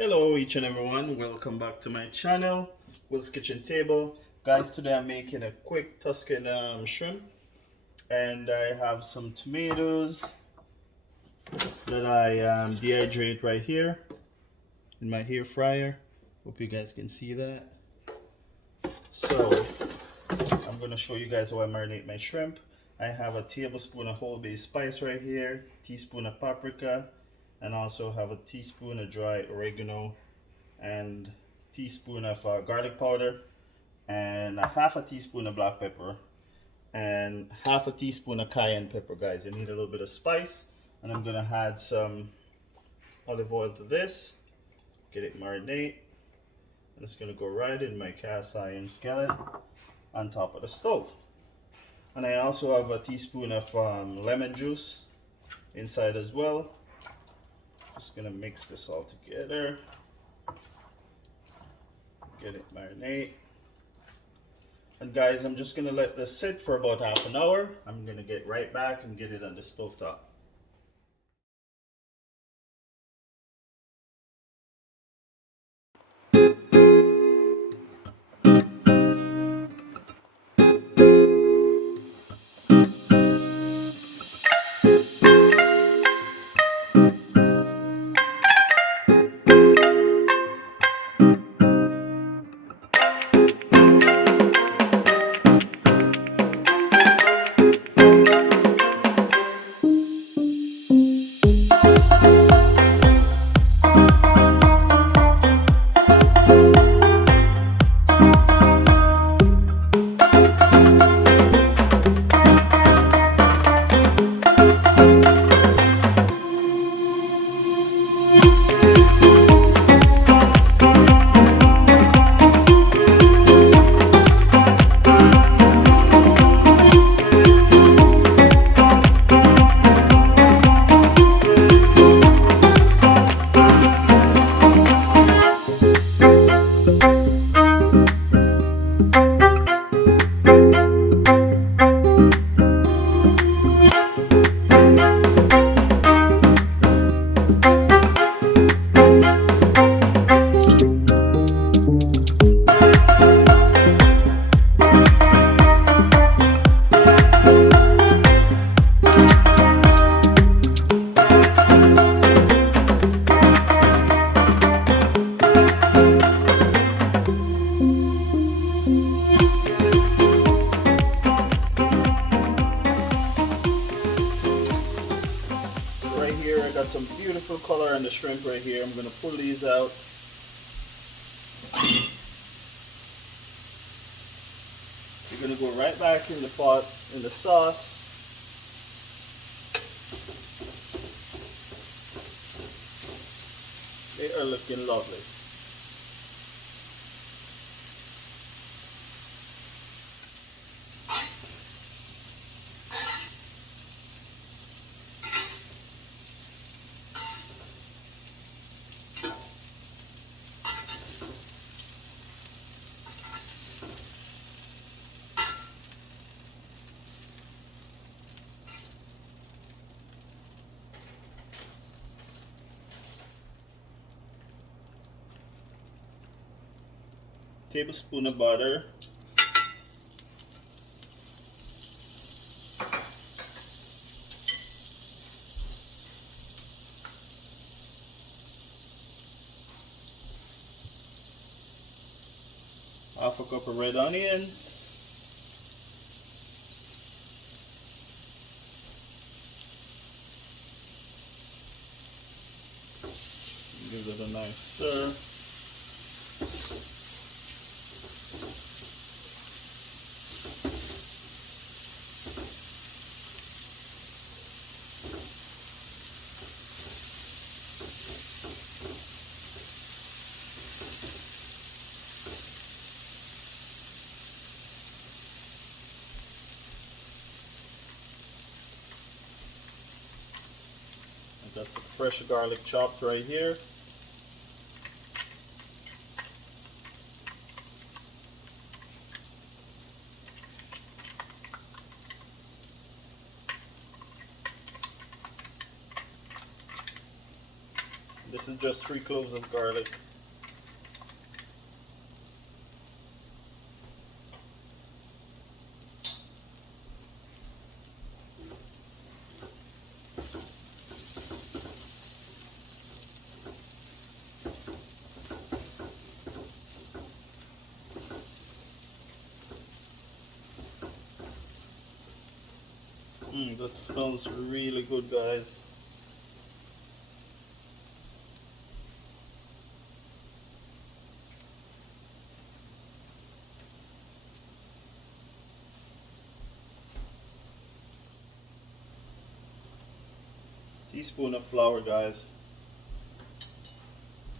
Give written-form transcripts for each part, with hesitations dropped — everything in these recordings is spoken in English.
Hello each and everyone, welcome back to my channel, Will's Kitchen Table. Guys, today I'm making a quick Tuscan shrimp, and I have some tomatoes that I dehydrate right here in my hair fryer. Hope you guys can see that. So I'm going to show you guys how I marinate my shrimp. I have a tablespoon of whole bay spice right here, teaspoon of paprika, and also have a teaspoon of dry oregano and teaspoon of garlic powder, and a half a teaspoon of black pepper, and half a teaspoon of cayenne pepper. Guys, you need a little bit of spice, and I'm gonna add some olive oil to this, get it marinate, and it's gonna go right in my cast iron skillet on top of the stove. And I also have a teaspoon of lemon juice inside as well. Just gonna mix this all together, get it marinate. And guys, I'm just gonna let this sit for about half an hour. I'm gonna get right back and get it on the stove top. Right here, I got some beautiful color on the shrimp right here. I'm gonna pull these out. You're gonna go right back in the pot, in the sauce. They are looking lovely. Tablespoon of butter. Half a cup of red onions. Give it a nice stir. I got some fresh garlic chopped right here. This is just 3 cloves of garlic. That smells really good, guys. Teaspoon of flour, guys.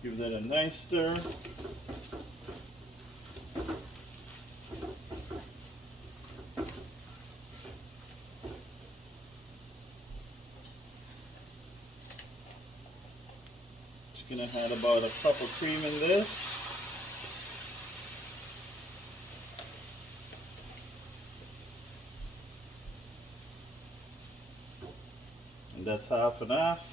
Give that a nice stir. Just gonna add about a cup of cream in this. And that's half and half.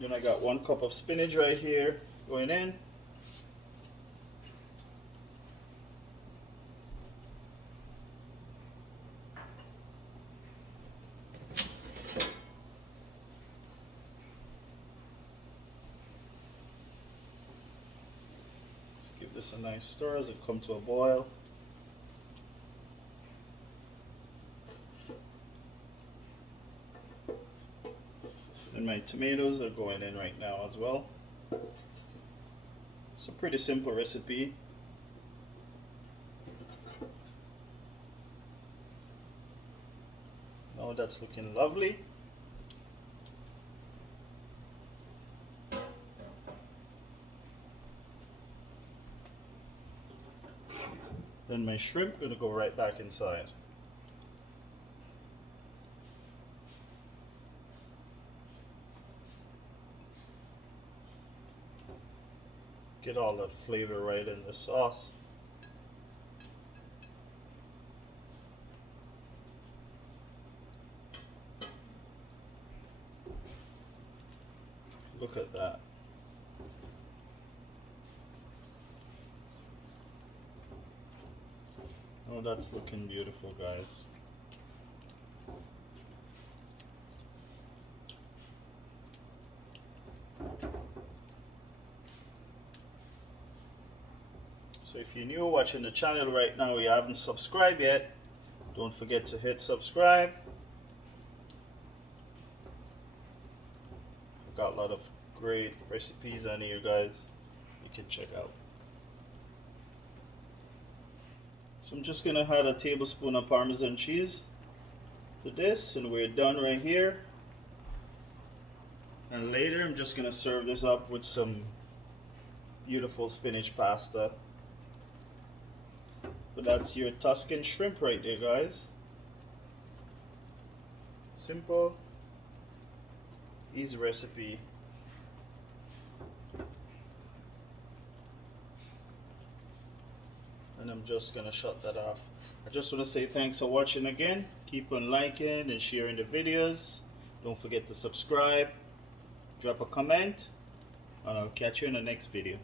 Then I got 1 cup of spinach right here going in. Give this a nice stir as it comes to a boil. And my tomatoes are going in right now as well. It's a pretty simple recipe. Now that's looking lovely. Then my shrimp gonna go right back inside. Get all that flavor right in the sauce. Look at that. Oh, that's looking beautiful, guys. So if you're new watching the channel right now, you haven't subscribed yet, don't forget to hit subscribe. I've got a lot of great recipes on here, guys, you can check out. So I'm just gonna add a tablespoon of Parmesan cheese to this, and we're done right here. And later I'm just gonna serve this up with some beautiful spinach pasta. But that's your Tuscan shrimp right there, guys. Simple, easy recipe. And I'm just gonna shut that off. I just want to say thanks for watching again. Keep on liking and sharing the videos. Don't forget to subscribe, drop a comment, and I'll catch you in the next video.